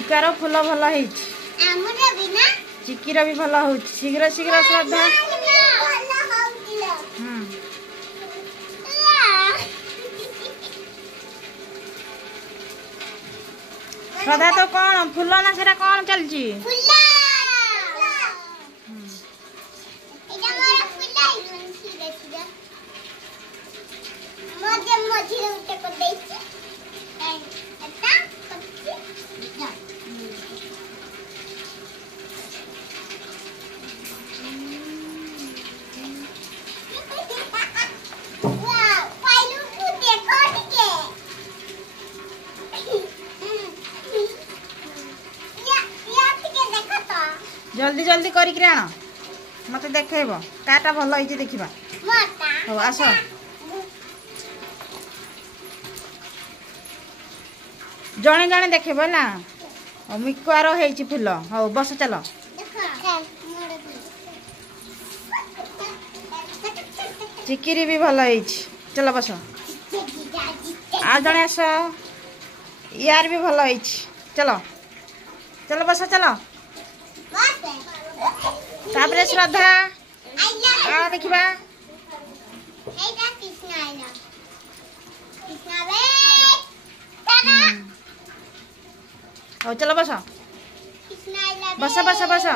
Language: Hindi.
चिकार फूल भल है चिकीर भी भल हो शीघ्र शीघ्र श्रद्धा श्रद्धा तो कौन फूल ना सेटा कौन चलची जल्दी जल्दी करिक आण मत देखेब काटा भल है देखा हो आस जड़े जड़े देखेब ना मिकुआर है फूल हो बस चल चिकिरी भी भल है चल बस आ जड़े आस यार भी भल है चल चल बस चल तापरे श्रद्धा आ देखिबा हो चलो बस बस बस बस